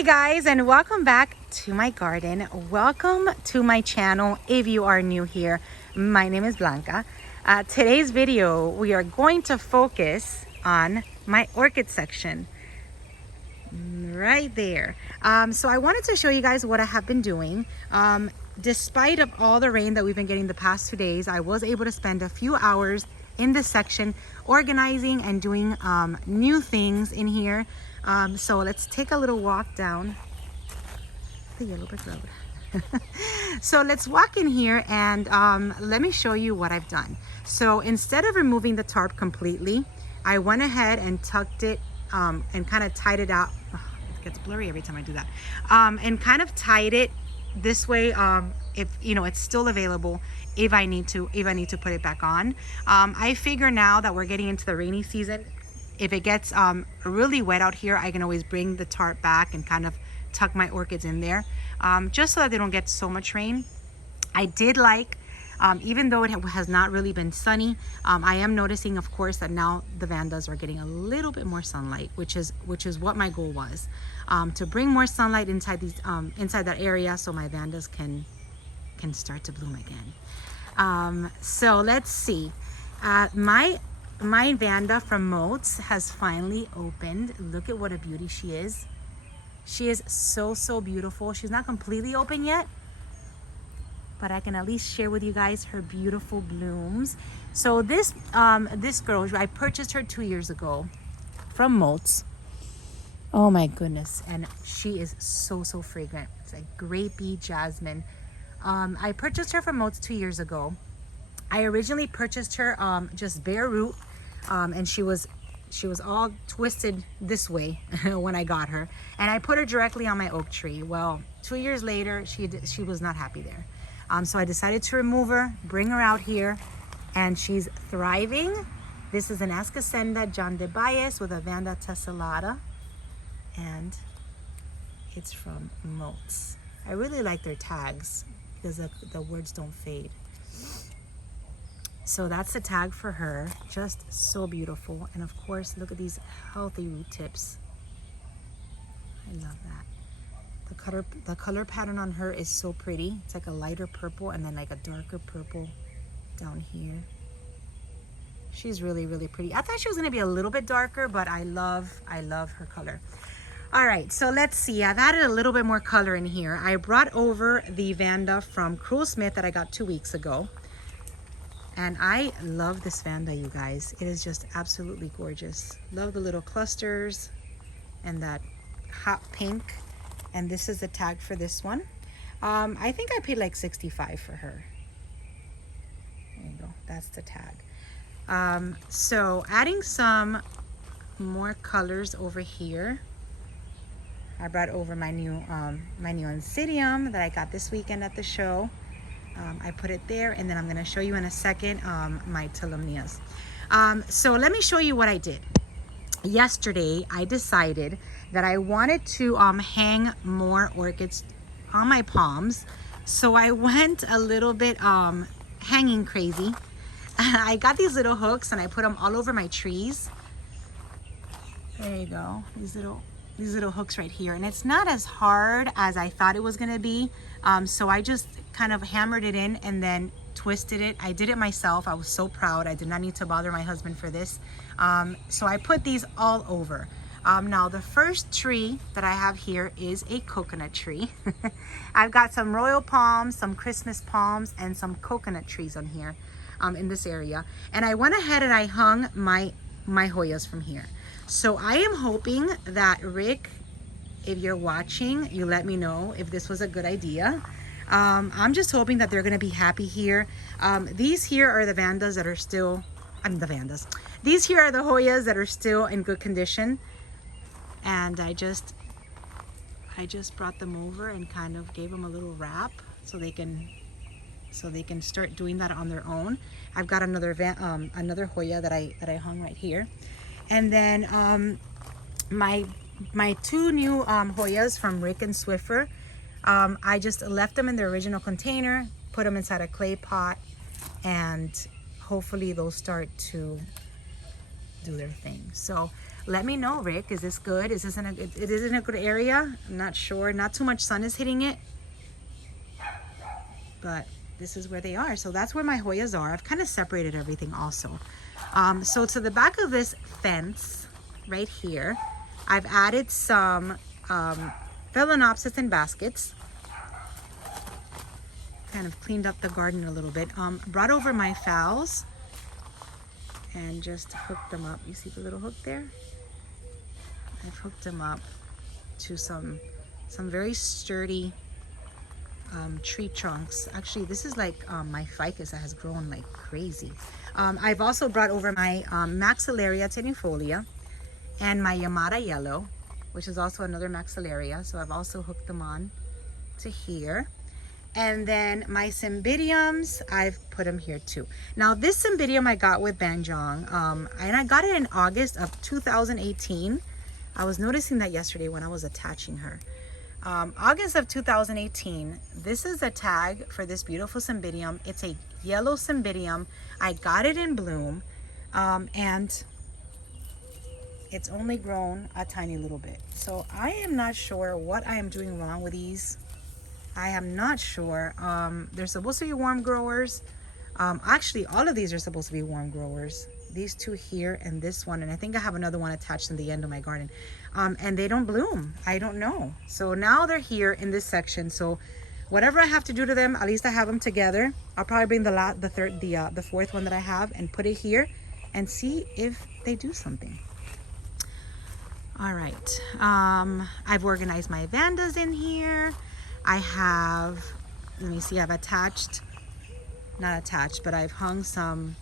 Hey guys, and welcome back to my garden. Welcome to my channel if you are new here. My name is Blanca. Today's video we are going to focus on my orchid section right there. So I wanted to show you guys what I have been doing. Despite of all the rain that we've been getting the past 2 days, I was able to spend a few hours in this section organizing and doing new things in here. So let's take a little walk down the yellow brick road. So let's walk in here and let me show you what I've done. So instead of removing the tarp completely, I went ahead and tucked it and kind of tied it out. Oh, it gets blurry every time I do that. And kind of tied it this way, if you know, it's still available if I need to put it back on. I figure now that we're getting into the rainy season, if it gets really wet out here, I can always bring the tarp back and kind of tuck my orchids in there, just so that they don't get so much rain. I did like, even though it has not really been sunny, I am noticing, of course, that now the vandas are getting a little bit more sunlight, which is what my goal was, to bring more sunlight inside these inside that area, so my vandas can start to bloom again. So let's see. My Vanda from Motes has finally opened. Look at what a beauty she is. She is so beautiful. She's not completely open yet, but I can at least share with you guys her beautiful blooms. So this girl, I purchased her 2 years ago from Motes. Oh my goodness, and she is so fragrant. It's like grapey jasmine. I purchased her from Motes 2 years ago. I originally purchased her just bare root, and she was all twisted this way when I got her, and I put her directly on my oak tree. Well, 2 years later, she was not happy there, so I decided to remove her, bring her out here, and she's thriving. This is an Ascasenda John de Baez with a Vanda tessellata, and it's from Motes. I really like their tags because the words don't fade. So that's the tag for her. Just so beautiful. And of course, look at these healthy root tips. I love that. The color pattern on her is so pretty. It's like a lighter purple and then like a darker purple down here. She's really pretty. I thought she was gonna be a little bit darker, but I love her color. All right, so let's see. I've added a little bit more color in here. I brought over the Vanda from Cruel Smith that I got 2 weeks ago. And I love this Vanda, you guys. It is just absolutely gorgeous. Love the little clusters and that hot pink. And this is the tag for this one. I think I paid like $65 for her. There you go, that's the tag. So adding some more colors over here. I brought over my new Cymbidium that I got this weekend at the show. I put it there, and then I'm going to show you in a second my Telumnias. So let me show you what I did. Yesterday, I decided that I wanted to hang more orchids on my palms. So I went a little bit hanging crazy. I got these little hooks, and I put them all over my trees. There you go. These little hooks right here, and it's not as hard as I thought it was gonna be, so I just kind of hammered it in and then twisted it. I did it myself. I was so proud. I did not need to bother my husband for this. So I put these all over. Now the first tree that I have here is a coconut tree. I've got some royal palms, some Christmas palms, and some coconut trees on here in this area, and I went ahead and I hung my Hoyas from here. So I am hoping that Rick, if you're watching, you let me know if this was a good idea. I'm just hoping that they're gonna be happy here. These here are the Vandas that are still, These here are the Hoyas that are still in good condition. And I just brought them over and kind of gave them a little wrap so they can start doing that on their own. I've got another Hoya that I hung right here. And then my two new Hoyas from Rick and Swiffer, I just left them in their original container, put them inside a clay pot, and hopefully they'll start to do their thing. So Let me know, Rick. Is this good? Is this it is in a good area? I'm not sure. Not too much sun is hitting it, but this is where they are. So that's where my Hoyas are. I've kind of separated everything also. So to the back of this fence right here, I've added some Phalaenopsis in baskets. Kind of cleaned up the garden a little bit. Brought over my phals and just hooked them up. You see the little hook there? I've hooked them up to some very sturdy tree trunks. Actually, this is like my ficus that has grown like crazy. I've also brought over my Maxillaria tenuifolia and my Yamada yellow, which is also another Maxillaria. So I've also hooked them on to here. And then my Cymbidiums, I've put them here too. Now this Cymbidium I got with Banjong, and I got it in August of 2018. I was noticing that yesterday when I was attaching her. August of 2018, this is a tag for this beautiful Cymbidium. It's a yellow Cymbidium. I got it in bloom, and it's only grown a tiny little bit. So I am not sure what I am doing wrong with these. I am not sure. They're supposed to be warm growers. Actually, all of these are supposed to be warm growers. These two here and this one, and I think I have another one attached in the end of my garden. And they don't bloom. I don't know. So now they're here in this section. So whatever I have to do to them, at least I have them together. I'll probably bring the fourth one that I have and put it here and see if they do something. All right. I've organized my Vandas in here. I have, let me see, I've attached, not attached, but I've hung some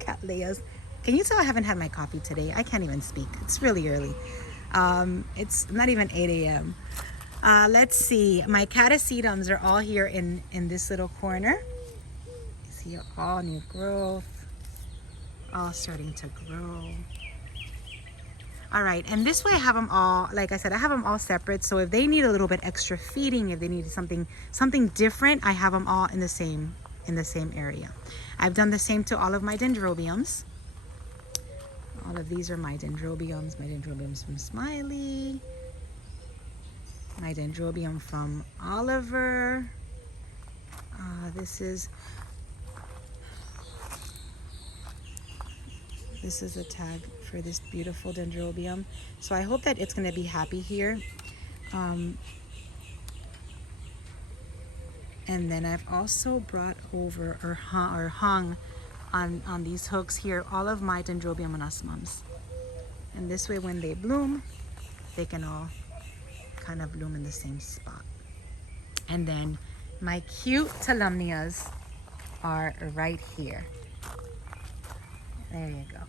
Cattleyas. Can you tell I haven't had my coffee today? I can't even speak. It's really early. It's not even 8 a.m. Let's see, my Catasetums are all here in this little corner. You see all new growth, all starting to grow. All right, and this way I have them all, like I said, I have them all separate. So if they need a little bit extra feeding, if they need something different, I have them all in the same area. I've done the same to all of my Dendrobiums. All of these are my Dendrobiums from Smiley, my Dendrobium from Oliver. This is a tag for this beautiful Dendrobium. So I hope that it's going to be happy here. And then I've also brought over or hung on these hooks here all of my Dendrobium monosmums. And this way when they bloom, they can all kind of bloom in the same spot. And then my cute Talumnias are right here. There you go.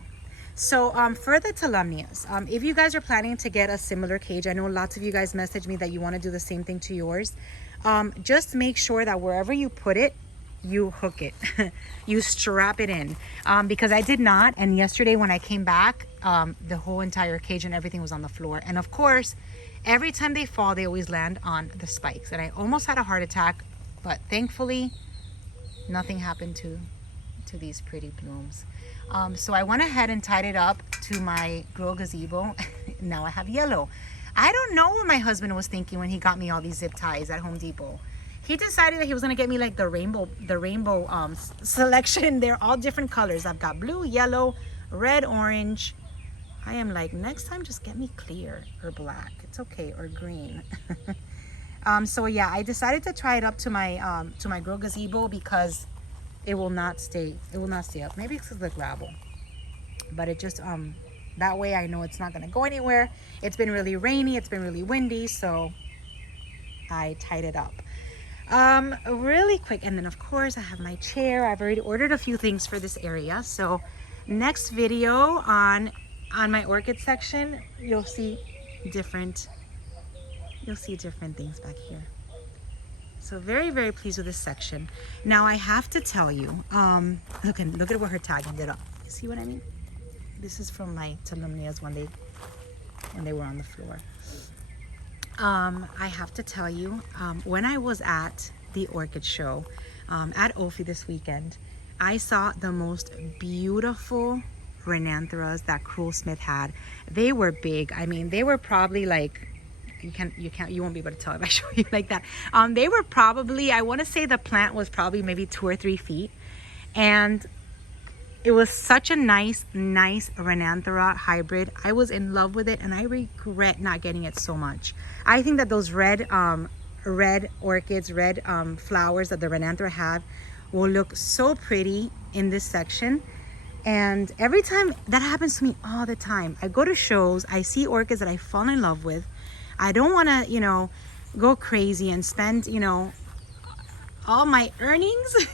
So for the Talumnias, if you guys are planning to get a similar cage, I know lots of you guys message me that you want to do the same thing to yours. Just make sure that wherever you put it, you hook it. You strap it in. Because I did not, and yesterday when I came back, the whole entire cage and everything was on the floor. And of course, every time they fall, they always land on the spikes. And I almost had a heart attack, but thankfully, nothing happened to these pretty blooms. So I went ahead and tied it up to my grow gazebo. Now I have yellow. I don't know what my husband was thinking when he got me all these zip ties at Home Depot. He decided that he was gonna get me like the rainbow selection. They're all different colors. I've got blue, yellow, red, orange. I am like, next time just get me clear or black. It's okay, or green. So yeah, I decided to tie it up to my grow gazebo because it will not stay up. Maybe it's the gravel, but it just that way I know it's not gonna go anywhere. It's been really rainy, it's been really windy, so I tied it up really quick. And then of course I have my chair. I've already ordered a few things for this area, so next video on my orchid section, you'll see different things back here. So very, very pleased with this section. Now I have to tell you, look at what her tag ended up. You see what I mean? This is from my Talumnias when they were on the floor. I have to tell you, when I was at the orchid show at Ophi this weekend, I saw the most beautiful Grenanthas that Cruel Smith had. They were big. I mean, they were probably like, you won't be able to tell if I show you like that. They were probably, I want to say the plant was probably maybe 2 or 3 feet. And it was such a nice Grenanthera hybrid. I was in love with it, and I regret not getting it so much. I think that those red orchids, flowers that the Grenanthera have will look so pretty in this section. And every time that happens to me, all the time, I go to shows, I see orchids that I fall in love with. I don't want to, you know, go crazy and spend, you know, all my earnings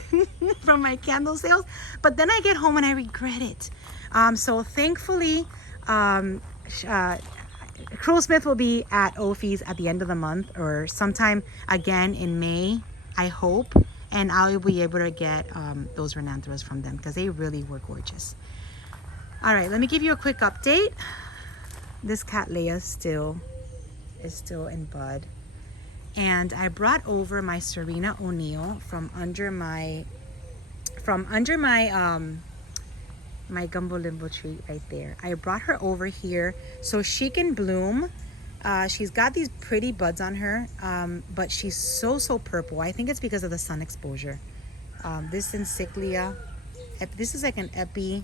from my candle sales, but then I get home and I regret it. So thankfully, Cruel Smith will be at Oasis at the end of the month, or sometime again in May, I hope, and I'll be able to get those Grenanthas from them because they really were gorgeous. All right, let me give you a quick update. This Cattleya is still in bud. And I brought over my Serena O'Neill from under my my gumbo limbo tree right there. I brought her over here so she can bloom. She's got these pretty buds on her, but she's so purple. I think it's because of the sun exposure. This Encyclia, this is like an epi.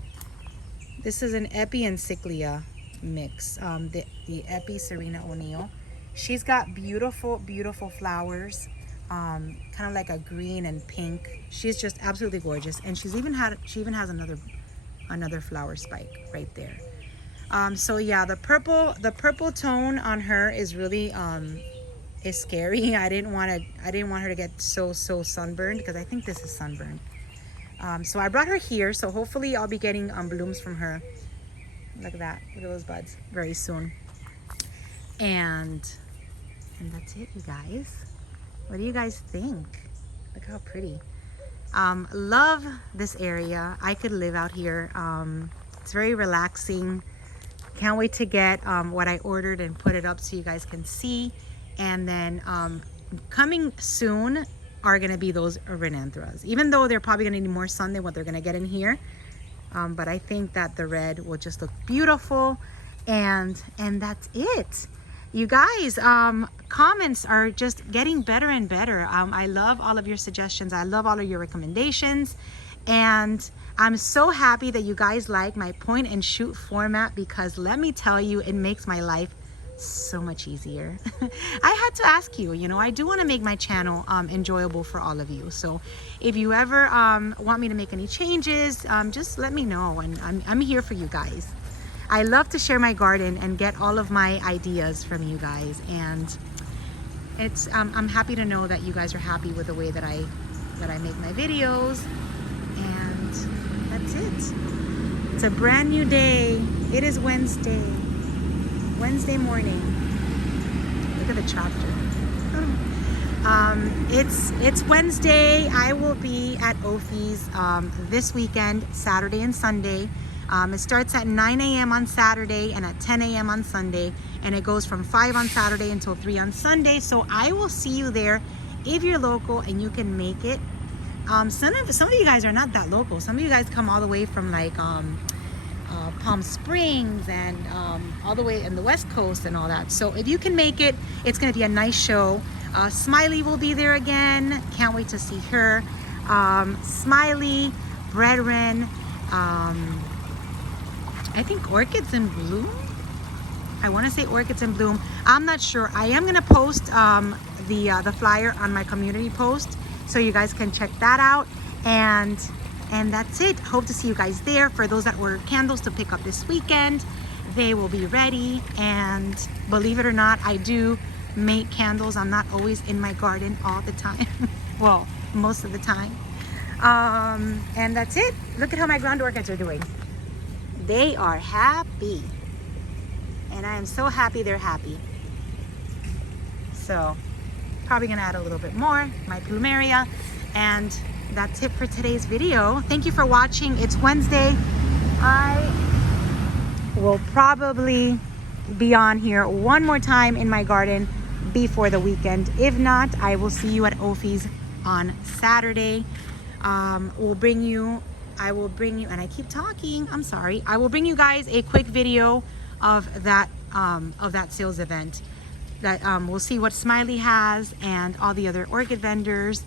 This is an epi Encyclia mix. The epi Serena O'Neill. She's got beautiful flowers, kind of like a green and pink. She's just absolutely gorgeous, and she even has another flower spike right there. So yeah, the purple tone on her is really is scary. I didn't want her to get so sunburned, because I think this is sunburned. So I brought her here, so hopefully I'll be getting blooms from her. Look at that, look at those buds very soon. And that's it, you guys. What do you guys think? Look how pretty. Love this area. I could live out here. It's very relaxing. Can't wait to get what I ordered and put it up so you guys can see. And then coming soon are going to be those Grenanthas. Even though they're probably going to need more sun than what they're going to get in here. But I think that the red will just look beautiful. And that's it. You guys, comments are just getting better and better. I love all of your suggestions. I love all of your recommendations. And I'm so happy that you guys like my point and shoot format, because let me tell you, it makes my life so much easier. I had to ask you, you know, I do want to make my channel enjoyable for all of you. So if you ever want me to make any changes, just let me know, and I'm here for you guys. I love to share my garden and get all of my ideas from you guys, and it's I'm happy to know that you guys are happy with the way that I make my videos. And that's it. It's a brand new day. It is Wednesday morning. Look at the tractor. It's Wednesday. I will be at Oasis this weekend, Saturday and Sunday. It starts at 9 a.m. on Saturday and at 10 a.m. on Sunday, and it goes from 5 on Saturday until 3 on Sunday. So I will see you there if you're local and you can make it. Some of you guys are not that local. Some of you guys come all the way from like Palm Springs and all the way in the West Coast and all that. So if you can make it, it's going to be a nice show. Smiley will be there again. Can't wait to see her. Smiley, Brethren, I think Orchids in Bloom. I want to say Orchids in Bloom. I'm not sure. I am going to post the flyer on my community post, so you guys can check that out. And that's it. Hope to see you guys there. For those that ordered candles to pick up this weekend, they will be ready. And believe it or not, I do make candles. I'm not always in my garden all the time. Well, most of the time. And that's it. Look at how my ground orchids are doing. They are happy. And I am so happy they're happy. So, probably gonna add a little bit more, my plumeria. And that's it for today's video. Thank you for watching. It's Wednesday. I will probably be on here one more time in my garden before the weekend. If not, I will see you at Oasis on Saturday. We'll bring you I will bring you, and I keep talking, I'm sorry. I will bring you guys a quick video of that sales event. That we'll see what Smiley has and all the other orchid vendors,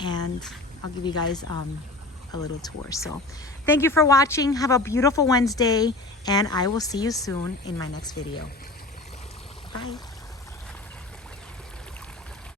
and I'll give you guys a little tour. So thank you for watching. Have a beautiful Wednesday, and I will see you soon in my next video. Bye.